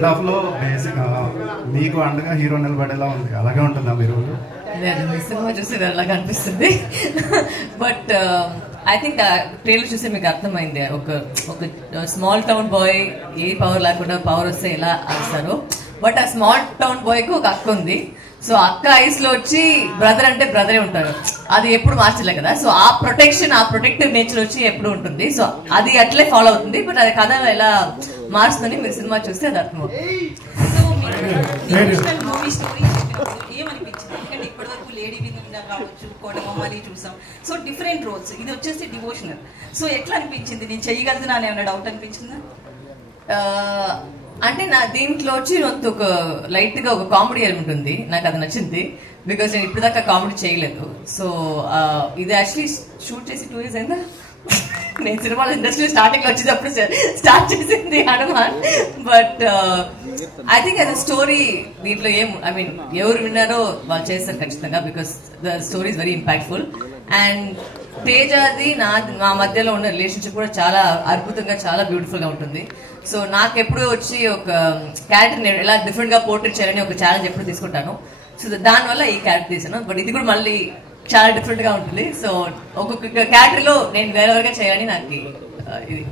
లో బేసిక్ మీకు అండగా హీరో నిలబడేలా ఉంది, అలాగే ఉంటుందా మీరు? సినిమా చూసి అలాగా అనిపిస్తుంది. బట్ ఐ థింక్ ట్రైలర్ చూసి మీకు అర్థమైంది, ఒక స్మాల్ టౌన్ బాయ్ ఏ పవర్ లేకుండా పవర్ వస్తే ఎలా ఆస్తారు. బట్ ఆ స్మాల్ టౌన్ బాయ్ కు ఒక అక్క ఉంది. సో అక్క ఐస్ లో వచ్చి బ్రదర్ అంటే బ్రదరే ఉంటారు, అది ఎప్పుడు మార్చలే కదా. సో ఆ ప్రొటెక్షన్, ఆ ప్రొటెక్టివ్ నేచర్ వచ్చి ఎప్పుడు ఉంటుంది. సో అది అట్లే ఫాలో అవుతుంది. బట్ అది కథ ఎలా మారుస్తుందని మీరు సినిమా చూస్తే అది అర్థమవుతుంది. చూసాం. సో డిఫరెంట్ రోల్స్, ఇది వచ్చేసి డివోషనల్. సో ఎట్లా అనిపించింది, నేను చేయగలుగుతున్నా అనే డౌట్ అనిపించిందా? అంటే నా దీంట్లో వచ్చి ఒక లైట్ గా ఒక కామెడీ ఎలిమెంట్ ఉంది, నాకు అది నచ్చింది. బికాస్ నేను ఇప్పుడు దాకా కామెడీ చేయలేదు. సో ఇది యాక్చువల్లీ షూట్ చేసి 2 years అయిందా. నేను సినిమా ఇండస్ట్రీ స్టార్టింగ్ లో వచ్చేటప్పుడు స్టార్ట్ చేసింది హనుమాన్. బట్ ఐ థింక్ అది స్టోరీ దీంట్లో ఐ మీన్ ఎవరు విన్నారో వాళ్ళు చేస్తారు ఖచ్చితంగా, because the story is very impactful. And తేజాది మా మధ్యలో ఉన్న రిలేషన్షిప్ కూడా చాలా అద్భుతంగా, చాలా బ్యూటిఫుల్ గా ఉంటుంది. సో నాకు ఎప్పుడు వచ్చి ఒక క్యారెక్టర్ నేను ఎలా డిఫరెంట్ గా పోర్ట్రేట్ చేయాలని ఒక ఛాలెంజ్ ఎప్పుడు తీసుకుంటాను. సో దానివల్ల ఈ క్యారెక్టర్ తీసాను. బట్ ఇది కూడా మళ్ళీ చాలా డిఫరెంట్ గా ఉంటుంది. సో ఒక్కొక్క క్యారెక్టర్ లో నేను వేరే వేరేగా చేయాలని నాకు ఇది